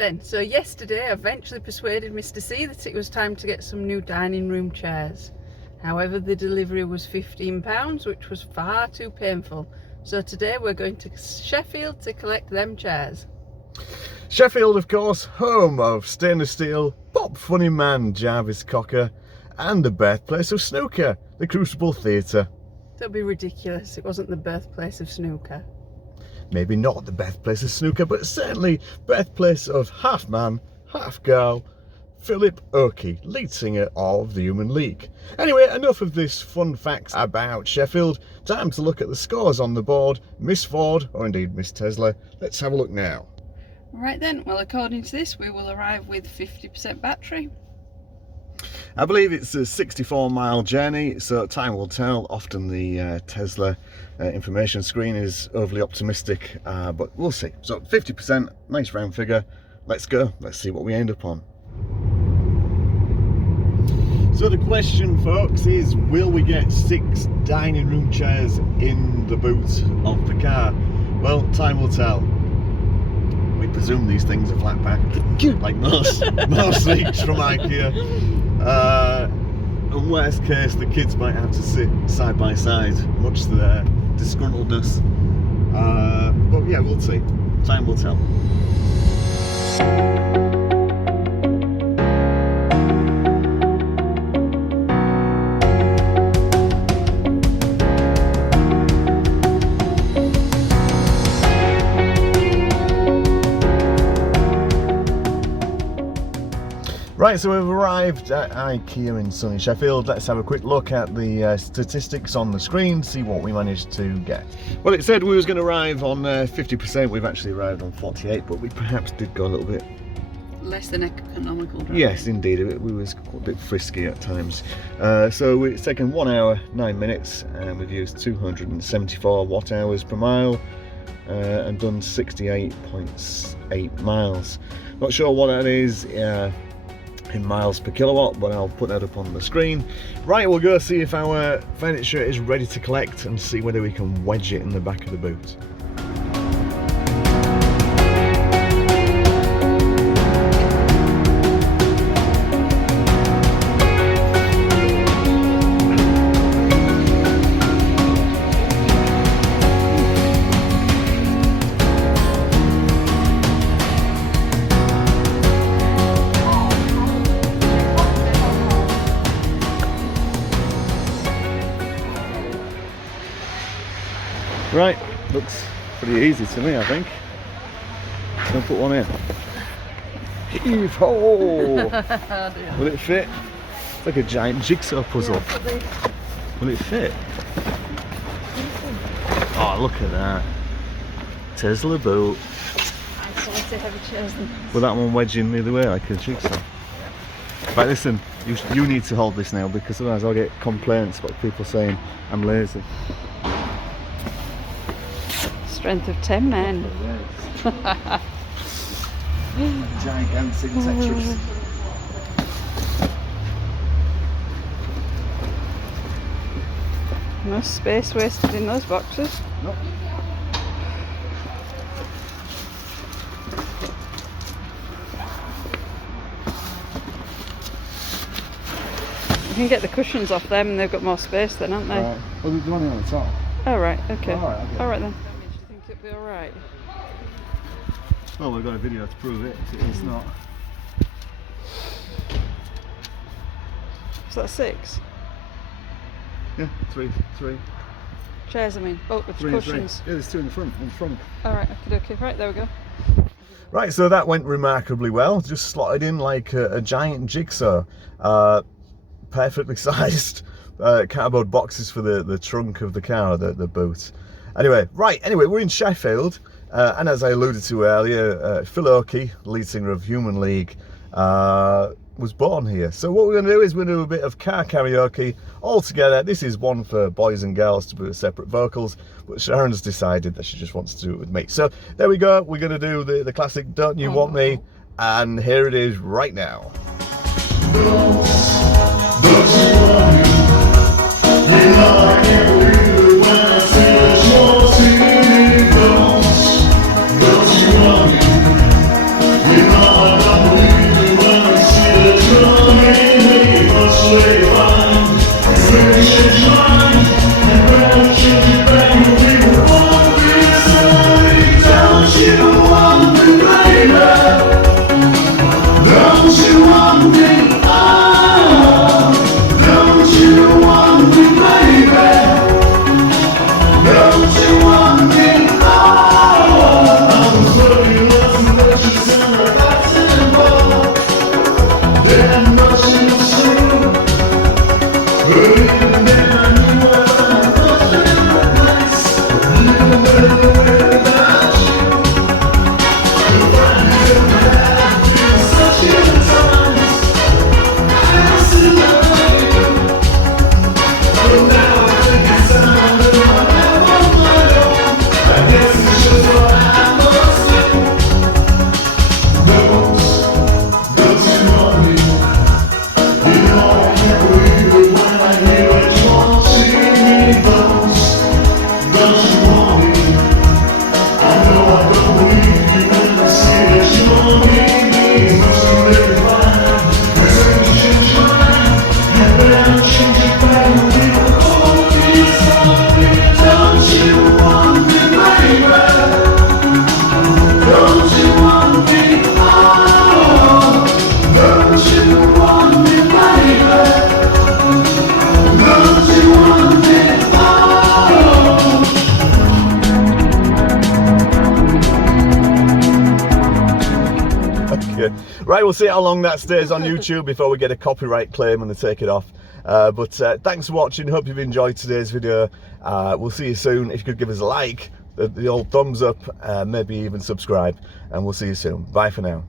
then, so yesterday I eventually persuaded Mr. C that it was time to get some new dining room chairs. However, the delivery was £15, which was far too painful. So today we're going to Sheffield to collect them chairs. Sheffield, of course, home of stainless steel, pop funny man Jarvis Cocker, and the birthplace of snooker, the Crucible Theatre. Don't be ridiculous, it wasn't the birthplace of snooker. Maybe not the birthplace of snooker, but certainly birthplace of half man, half girl, Philip Oakey, lead singer of the Human League. Anyway, enough of this fun facts about Sheffield. Time to look at the scores on the board. Miss Ford, or indeed Miss Tesla. Let's have a look now. Right then, well, according to this, we will arrive with 50% battery. I believe it's a 64-mile journey, so time will tell. Often the Tesla information screen is overly optimistic, but we'll see. So 50%, nice round figure. Let's go. Let's see what we end up on. So the question, folks, is will we get 6 dining room chairs in the boot of the car? Well, time will tell. We presume these things are flat packed, like most leaks from IKEA. And worst case, the kids might have to sit side by side, much to their disgruntledness. But yeah, we'll see. Time will tell. Right, so we've arrived at IKEA in sunny Sheffield. Let's have a quick look at the statistics on the screen, see what we managed to get. Well, it said we was going to arrive on 50%. We've actually arrived on 48, but we perhaps did go a little bit Less than economical driving. Yes, indeed. We was a bit frisky at times. So it's taken 1 hour, 9 minutes, and we've used 274 watt hours per mile and done 68.8 miles. Not sure what that is in miles per kilowatt, but I'll put that up on the screen. Right, we'll go see if our furniture is ready to collect and see whether we can wedge it in the back of the boot. Right, looks pretty easy to me, I think. I'll put one in. Heave ho! Will it fit? It's like a giant jigsaw puzzle. Will it fit? Oh, look at that. Tesla boat. Will that one wedge in the other way like a jigsaw? Right, listen, you need to hold this now, because otherwise I'll get complaints about people saying I'm lazy. Strength of 10 men. Gigantic Tetris. No space wasted in those boxes. Nope. You can get the cushions off them and they've got more space then, aren't they? Right. Well, there's one on the top. Oh right, okay. Alright, okay. Alright then. Do you think it'll be alright? Well, we've got a video to prove it. It's not. Is that 6? Yeah, three. Chairs, I mean. Oh, with cushions. Yeah, there's 2 in the front. Alright, okay. Right, there we go. Right, so that went remarkably well. Just slotted in like a giant jigsaw. Perfectly sized cardboard boxes for the trunk of the car, the boot. Anyway, we're in Sheffield, and as I alluded to earlier, Phil Oakey, lead singer of Human League, was born here. So what we're going to do is we're going to do a bit of car karaoke all together. This is one for boys and girls to do with separate vocals, but Sharon's decided that she just wants to do it with me. So there we go. We're going to do the classic Don't You Want Me, and here it is right now. Don't you want me? Right, we'll see how long that stays on YouTube before we get a copyright claim and they take it off. But thanks for watching. Hope you've enjoyed today's video. We'll see you soon. If you could give us a like, the old thumbs up, maybe even subscribe, and we'll see you soon. Bye for now.